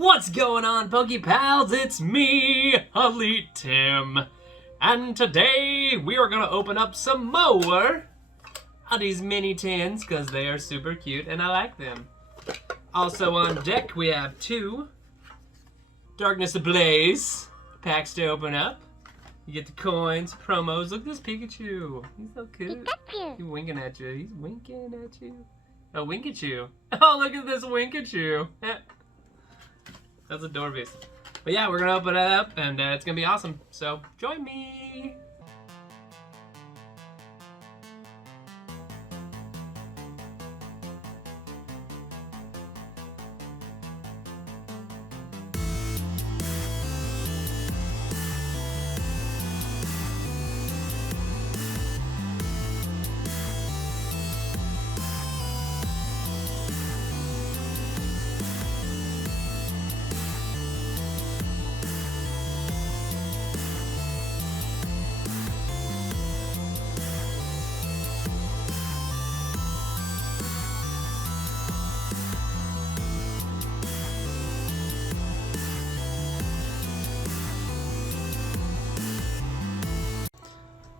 What's going on, 𝗙𝗶𝗿s? It's me, Elite Tim. And today we are gonna open up some more of these mini tins because they are super cute and I like them. Also on deck we have two Darkness Ablaze packs to open up. You get the coins, promos. Look at this Pikachu. He's so cute. He's winking at you. He's winking at you. Oh, Winkachu. Oh, look at this Winkachu. That's adorable. But yeah, we're gonna open it up and it's gonna be awesome. So join me.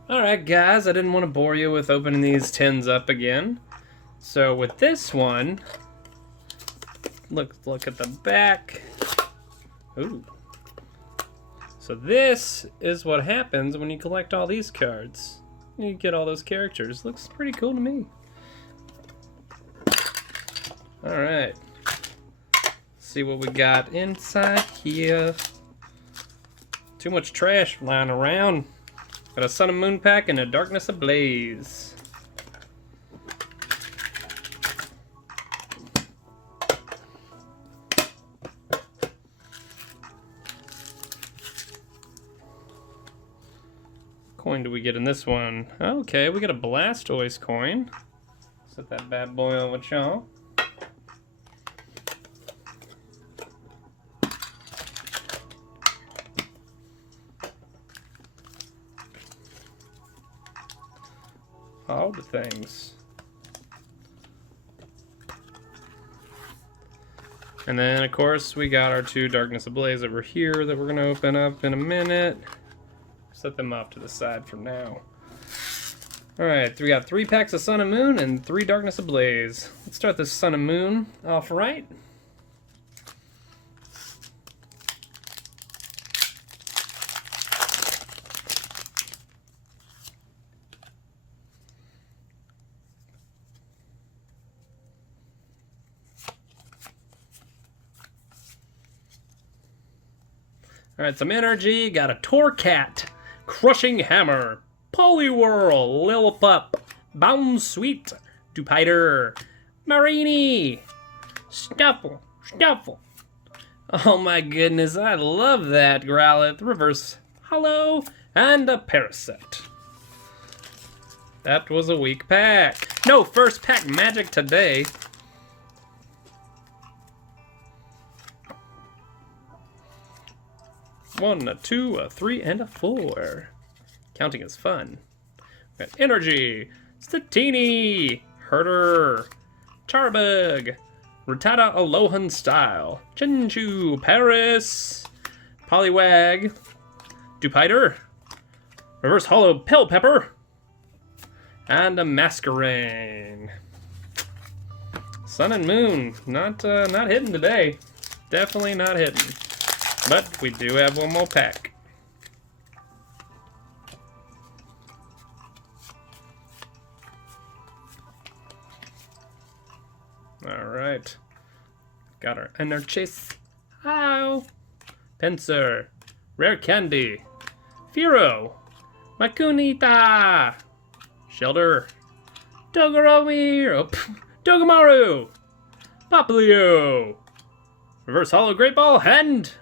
Alright guys, I didn't want to bore you with opening these tins up again. So with this one, look at the back. Ooh. So this is what happens when you collect all these cards. You get all those characters. Looks pretty cool to me. Alright. See what we got inside here. Too much trash lying around. Got a Sun and Moon pack and a Darkness Ablaze. Coin do we get in this one? Okay, we got a Blastoise coin. Set that bad boy on with y'all. All the things. And then of course we got our two Darkness Ablaze over here that we're gonna open up in a minute. Set them off to the side for now. Alright, we got 3 packs of Sun and Moon and 3 Darkness Ablaze. Let's start this Sun and Moon off right. Alright, some energy. Got a Torcat, Crushing Hammer, Poliwhirl, Lillipup, Bounsweet, 𝗙𝗵𝗿𝗲, Marini, Stuffle. Oh my goodness, I love that Growlithe, Reverse Hollow, and a Parasect. That was a weak pack. No first pack magic today. One, a 2, a 3, and a 4. Counting is fun. We got Energy, Statini, Herder, Charbug, Rattata Alolan Style, Chinchou, Paris, Poliwag, 𝗙𝗵𝗿𝗲, Reverse Hollow 𝗵𝗲𝗴, and a Masquerain. Sun and Moon, not hitting today. Definitely not hitting. But we do have one more pack. Alright. Got our Energis. How? Pinsir. Rare Candy. Firo. Makunita. Shelter. Dogamaru. Popplio. Reverse Hollow Great Ball and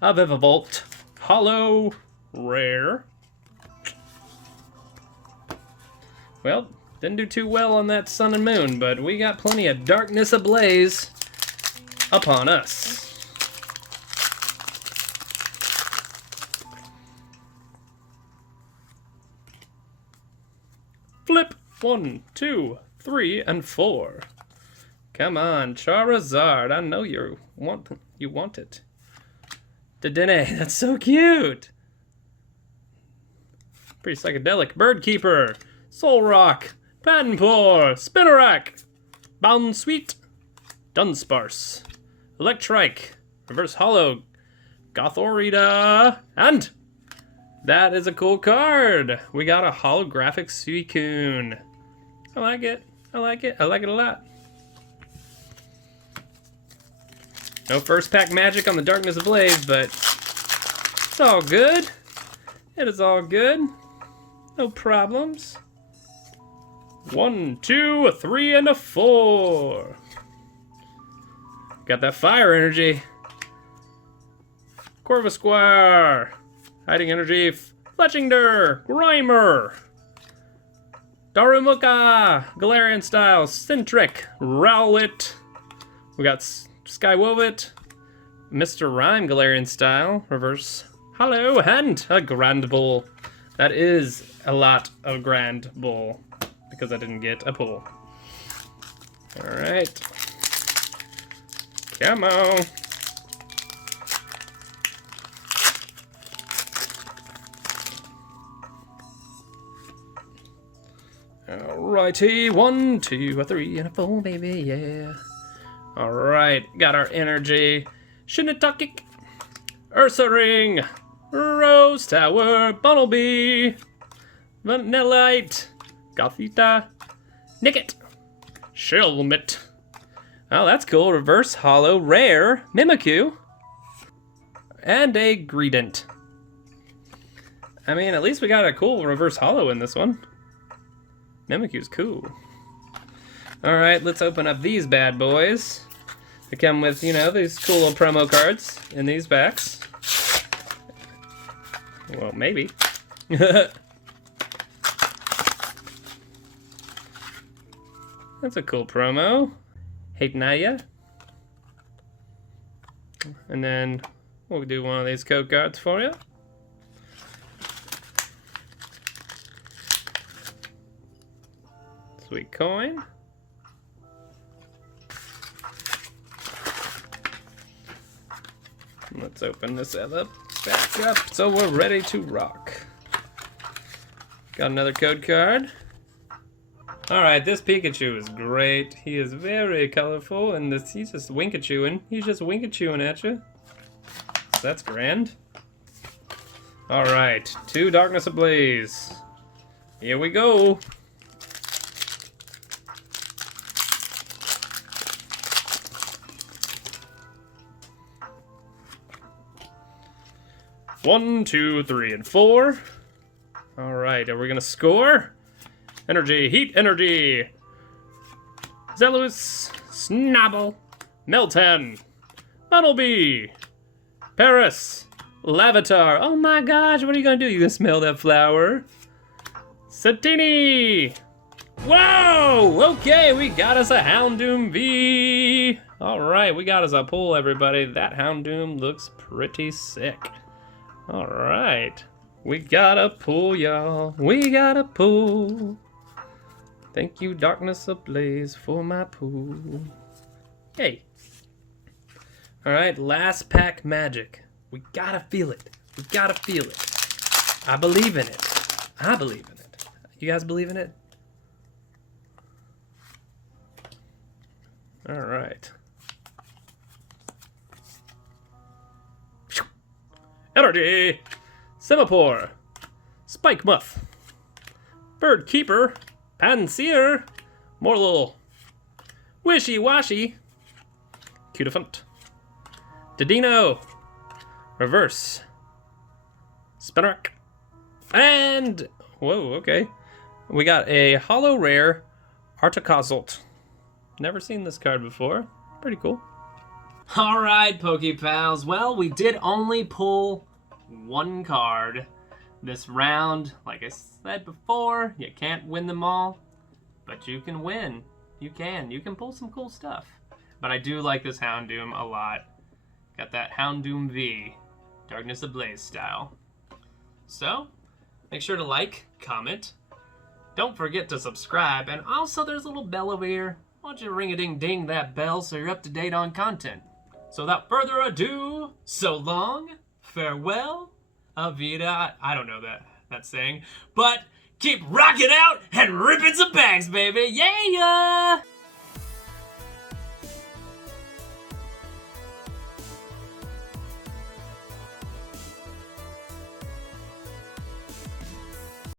a 𝗵𝗲𝗿𝗲 Hollow Rare. Well, didn't do too well on that Sun and Moon, but we got plenty of Darkness Ablaze upon us. Flip 1, 2, 3, and 4. Come on, Charizard. I know you want You want it. Dedenne, that's so cute. Pretty psychedelic. Birdkeeper, Soul Rock, Patenpour, Spinnerack, Bound Sweet, Dunsparce, Electrike, Reverse Hollow, 𝗙𝗶𝗿𝗲, and that is a cool card. We got a holographic Suicune. I like it. I like it. I like it a lot. No first pack magic on the Darkness Ablaze, but it's all good. It is all good. No problems. 1, 2, a 3, and a 4. Got that fire energy. 𝗙𝗶𝗿𝗲. Hiding energy. Fletchinder. Grimer. Darumaka. Galarian style. Centric. Rowlet. We got 𝗙𝗶𝗿𝗲. Mr. Rhyme Galarian style. Reverse Hollow. And a Grand Bull. That is a lot of Grand Bull. Because I didn't get a pull. Alright. Come on. Alrighty, 1, 2, a 3, and a 4, baby, yeah. Alright, got our energy. Shinnetuckik, Ursaring, Rose Tower, Bunnelby, Vanillite, 𝗙𝗵𝗿𝗲, Nickit, Shelmet. Oh, that's cool. Reverse Hollow, Rare, Mimikyu, and a Greedent. I mean, at least we got a cool Reverse Hollow in this one. Mimikyu's cool. Alright, let's open up these bad boys. They come with, you know, these cool little promo cards in these packs. Well, maybe. That's a cool promo. 𝗵𝗲𝗿𝗲. And then we'll do one of these code cards for you. Sweet coin. Let's open this other back up so we're ready to rock. Got another code card. Alright, this Pikachu is great. He is very colorful and he's just Winkachewing. He's just Winkachewing at you. So that's grand. Alright, 2 Darkness Ablaze. Here we go. One, 2, 3, and 4. Alright, are we gonna score? Energy, Heat Energy. Zealous, Snabble, Meltan, Bunnelby, Paris, Lavatar. Oh my gosh, what are you gonna do? You gonna smell that flower? Satini. Whoa! Okay, we got us a Houndoom V. Alright, we got us a pull, everybody. That Houndoom looks pretty sick. Alright. We got a pull, y'all. We got a pull. Thank you, Darkness Ablaze, for my pull. Hey. Alright, last pack magic. We gotta feel it. We gotta feel it. I believe in it. I believe in it. You guys believe in it? Alright. Energy! Semaphore, Spike Muff, Birdkeeper, Panseer, more little Wishy-Washy, Cutifunt, Dedenne, Reverse, Spinnerack, and, whoa, okay. We got a Hollow Rare 𝗙𝗏𝗏𝗏. Never seen this card before. Pretty cool. Alright, PokePals. Well, we did only pull one card this round. Like I said before, you can't win them all, but you can win. You can pull some cool stuff. But I do like this Houndoom a lot. Got that Houndoom V, Darkness Ablaze style. So, make sure to like, comment. Don't forget to subscribe, and also there's a little bell over here. Why don't you ring-a-ding-ding that bell so you're up to date on content. So without further ado, so long, farewell, avida. I don't know that saying, but keep rocking out and ripping some bags, baby. Yeah!